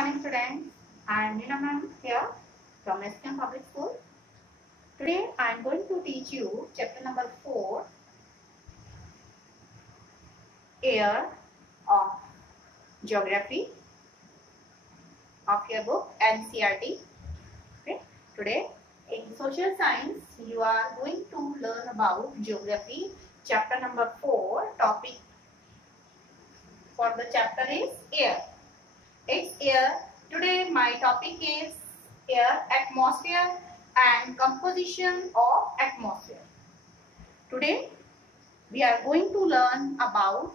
morning, students. I am Nina ma'am here from STM Public School. Today I am going to teach you chapter number 4, Air of Geography of your book NCERT. Okay. Today in social science you are going to learn about geography. Chapter number 4, topic for the chapter is air. It's air. Today my topic is air, atmosphere and composition of atmosphere. Today we are going to learn about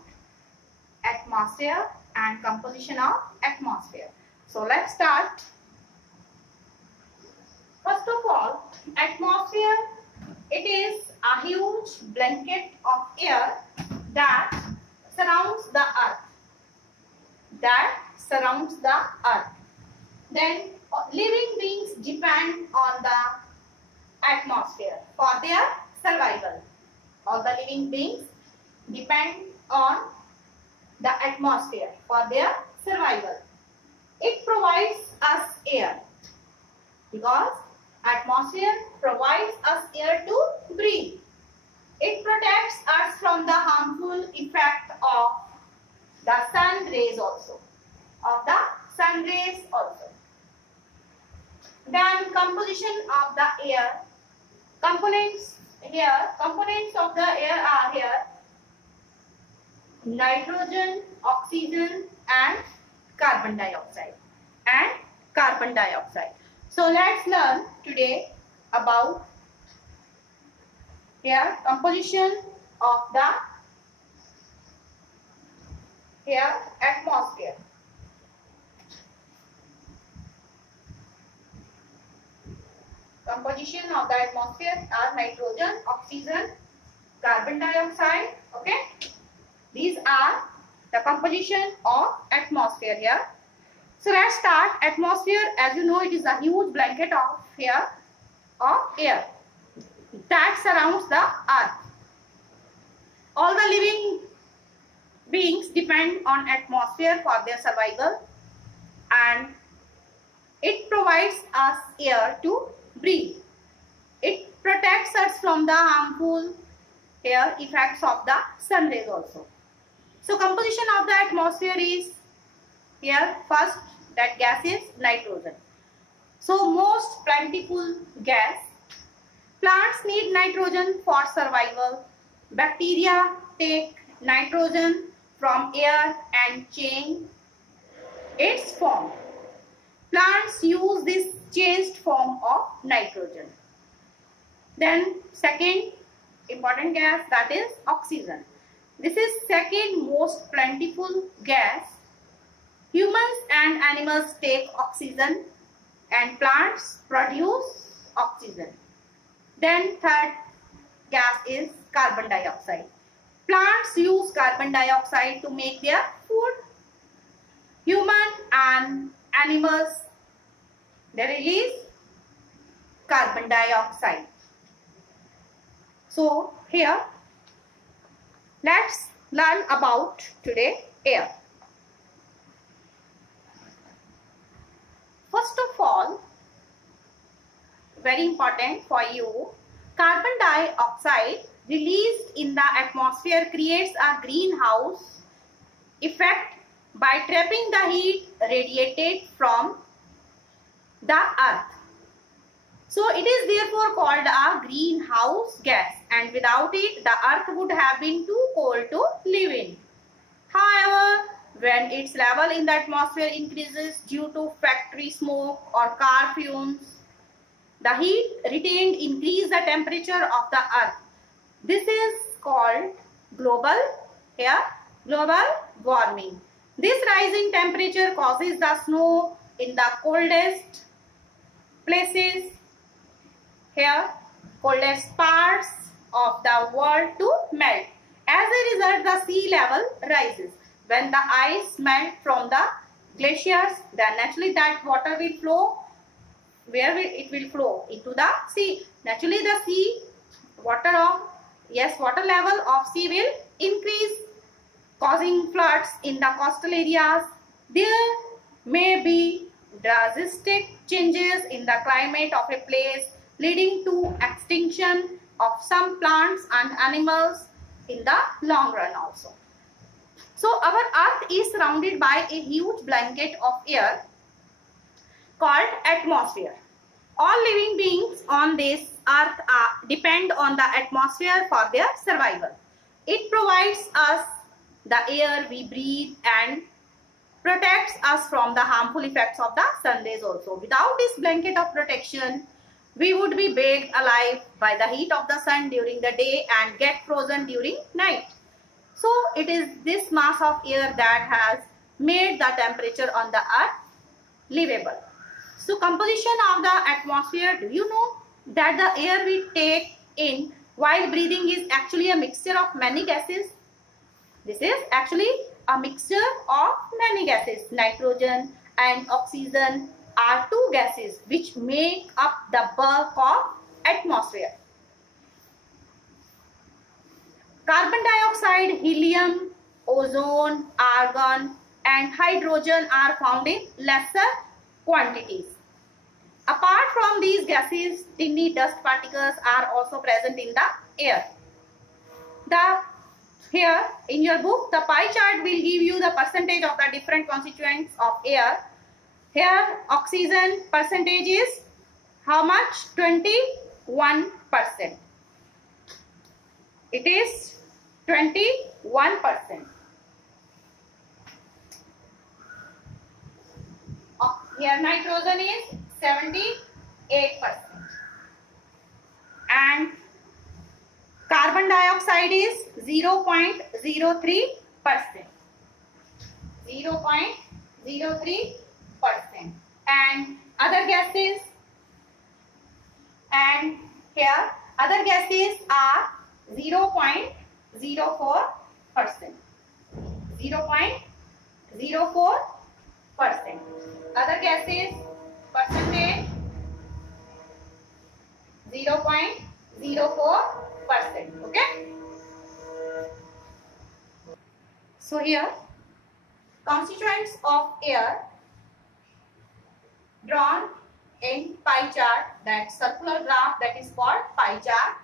atmosphere and composition of atmosphere. So let's start. First of all, atmosphere, it is a huge blanket of air that surrounds the earth. Then living beings depend on the atmosphere for their survival. All the living beings depend on the atmosphere for their survival. It provides us air because atmosphere provides us air to breathe. It protects us from the harmful effect of the sun rays also. Then composition of the air. Components of the air are here: nitrogen, oxygen and carbon dioxide. So let's learn today about air, composition of the air, atmosphere. Composition of the atmosphere are nitrogen, oxygen, carbon dioxide. Okay, these are the composition of atmosphere here. So let's start. Atmosphere, as you know, it is a huge blanket of air that surrounds the earth. All the living beings depend on atmosphere for their survival, and it provides us air to breathe. It protects us from the harmful air effects of the sun rays also. So composition of the atmosphere is here. First, that gas is nitrogen. So most plentiful gas. Plants need nitrogen for survival. Bacteria take nitrogen from air and change its form. Plants use this changed form of nitrogen. Then second important gas, that is oxygen. This is second most plentiful gas. Humans and animals take oxygen and plants produce oxygen. Then third gas is carbon dioxide. Plants use carbon dioxide to make their food. Human and animals, they release carbon dioxide. So here let's learn about today air. First of all, very important for you, carbon dioxide released in the atmosphere creates a greenhouse effect by trapping the heat radiated from the earth. So it is therefore called a greenhouse gas, and without it the earth would have been too cold to live in. However, when its level in the atmosphere increases due to factory smoke or car fumes, the heat retained increases the temperature of the earth. This is called global warming. This rising temperature causes the snow in the coldest places, coldest parts of the world to melt. As a result, the sea level rises. When the ice melts from the glaciers, then naturally that water will flow. Where it will flow? Into the sea. Naturally the sea water level of sea will increase, causing floods in the coastal areas. There may be drastic changes in the climate of a place leading to extinction of some plants and animals in the long run also. So our earth is surrounded by a huge blanket of air called atmosphere. All living beings on this earth depend on the atmosphere for their survival. It provides us the air we breathe and protects us from the harmful effects of the sun rays also. Without this blanket of protection, we would be baked alive by the heat of the sun during the day and get frozen during night. So it is this mass of air that has made the temperature on the earth livable. So composition of the atmosphere, do you know that the air we take in while breathing is actually a mixture of many gases? This is actually a mixture of many gases. Nitrogen and oxygen are two gases which make up the bulk of atmosphere. Carbon dioxide, helium, ozone, argon and hydrogen are found in lesser quantities. Apart from these gases, tiny dust particles are also present in the air. Here in your book, the pie chart will give you the percentage of the different constituents of air. Here oxygen percentage is how much? 21%. It is 21%. Here nitrogen is 78%. And carbon dioxide is 0.03%. 0.03%. And other gases, and here other gases are 0.04%. 0.04%. Other gases percentage 0.04%. Okay. So here constituents of air drawn in pie chart, that circular graph that is called pie chart.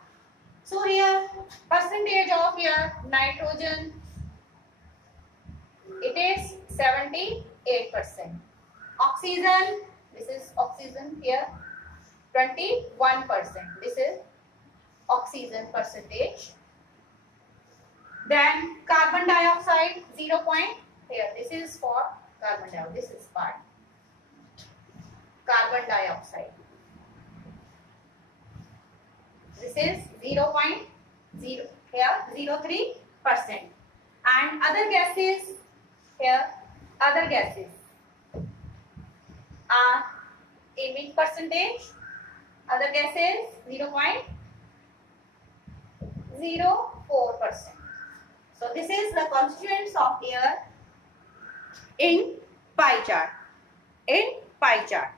So here percentage of air, nitrogen, it is 78%. Oxygen, this is oxygen here, 21%. This is oxygen percentage. Then carbon dioxide 0. Here this is for carbon dioxide. This is part carbon dioxide. This is 0.0 here 0.03%. And other gases here, other gases are in which percentage? Other gases 0.04%. So this is the constituents of air in pie chart. In pie chart.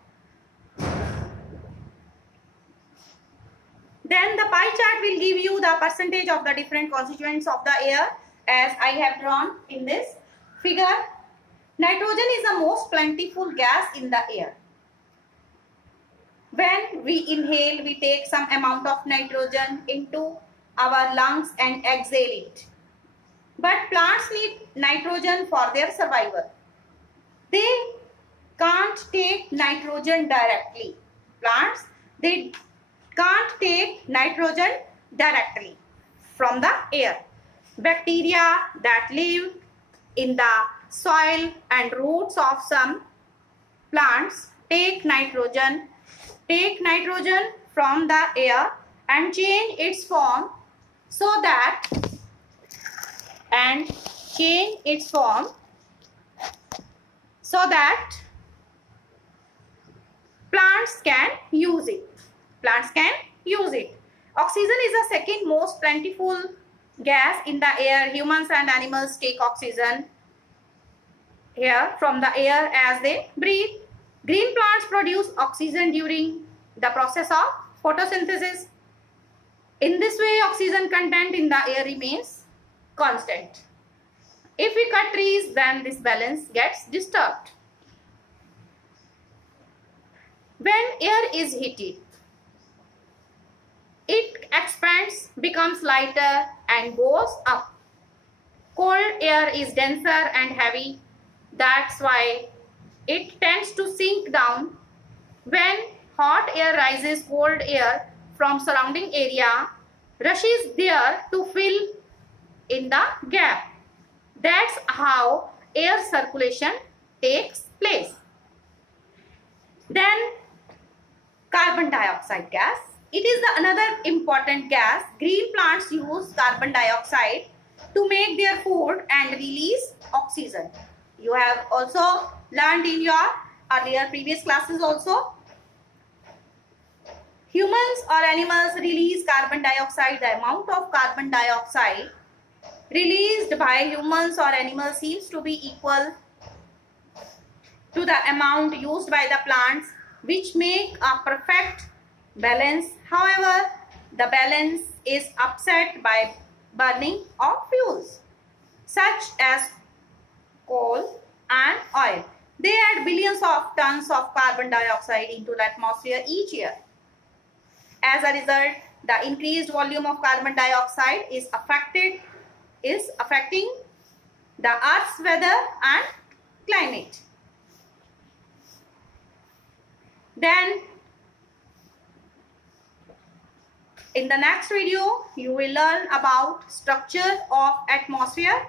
Then the pie chart will give you the percentage of the different constituents of the air as I have drawn in this figure. Nitrogen is the most plentiful gas in the air. When we inhale, we take some amount of nitrogen into our lungs and exhale it. But plants need nitrogen for their survival. They can't take nitrogen directly. Plants, they can't take nitrogen directly from the air. Bacteria that live in the soil and roots of some plants take nitrogen from the air and change its form so that plants can use it. Oxygen is the second most plentiful gas in the air. Humans and animals take oxygen here from the air as they breathe. Green plants produce oxygen during the process of photosynthesis. In this way, oxygen content in the air remains constant. If we cut trees, then this balance gets disturbed. When air is heated, it expands, becomes lighter and goes up. Cold air is denser and heavy. That's why it tends to sink down. When hot air rises, cold air from surrounding area rushes there to fill in the gap. That's how air circulation takes place. Then carbon dioxide gas. It is another important gas. Green plants use carbon dioxide to make their food and release oxygen. You have also learned in your earlier previous classes also. Humans or animals release carbon dioxide. The amount of carbon dioxide released by humans or animals seems to be equal to the amount used by the plants, which make a perfect balance. However, the balance is upset by burning of fuels such as coal and oil. They add billions of tons of carbon dioxide into the atmosphere each year. As a result, the increased volume of carbon dioxide is affecting the Earth's weather and climate. Then in the next video, you will learn about structure of atmosphere.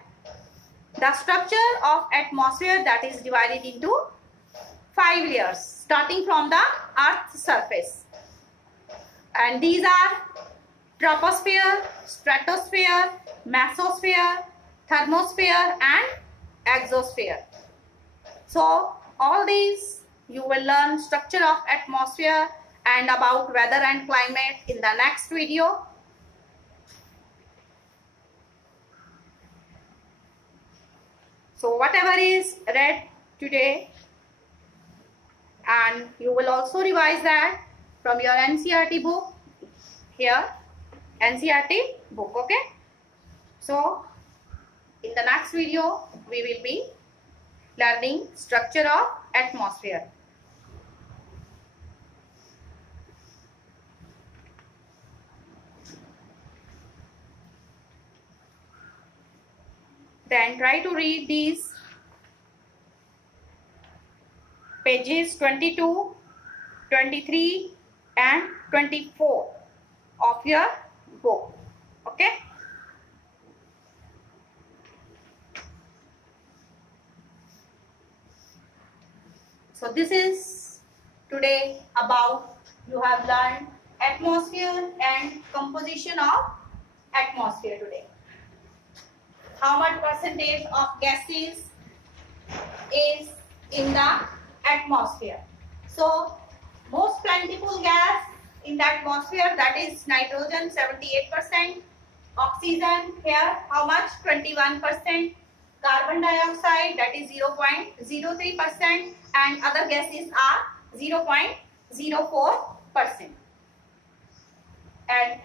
The structure of atmosphere that is divided into 5 layers starting from the Earth's surface. And these are troposphere, stratosphere, mesosphere, thermosphere and exosphere. So all these you will learn structure of atmosphere and about weather and climate in the next video. So whatever is read today, and you will also revise that from your NCERT book here, NCERT book, okay? So in the next video we will be learning structure of atmosphere. Then try to read these pages 22, 23 and 24 of your book, okay? So this is today about, you have learned atmosphere and composition of atmosphere today. How much percentage of gases is in the atmosphere? So most plentiful gas in the atmosphere, that is nitrogen 78%, oxygen here how much 21%, carbon dioxide that is 0.03% and other gases are 0.04%. And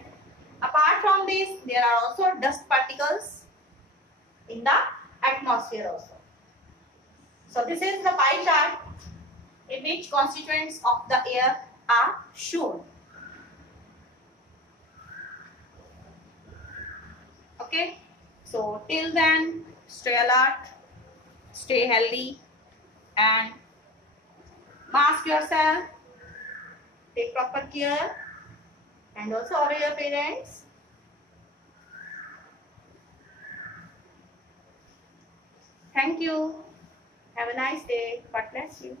apart from this there are also dust particles in the atmosphere also. So this is the pie chart in which constituents of the air are shown. Okay, so till then stay alert, stay healthy and mask yourself, take proper care and also obey your parents. Thank you. Have a nice day. God bless you.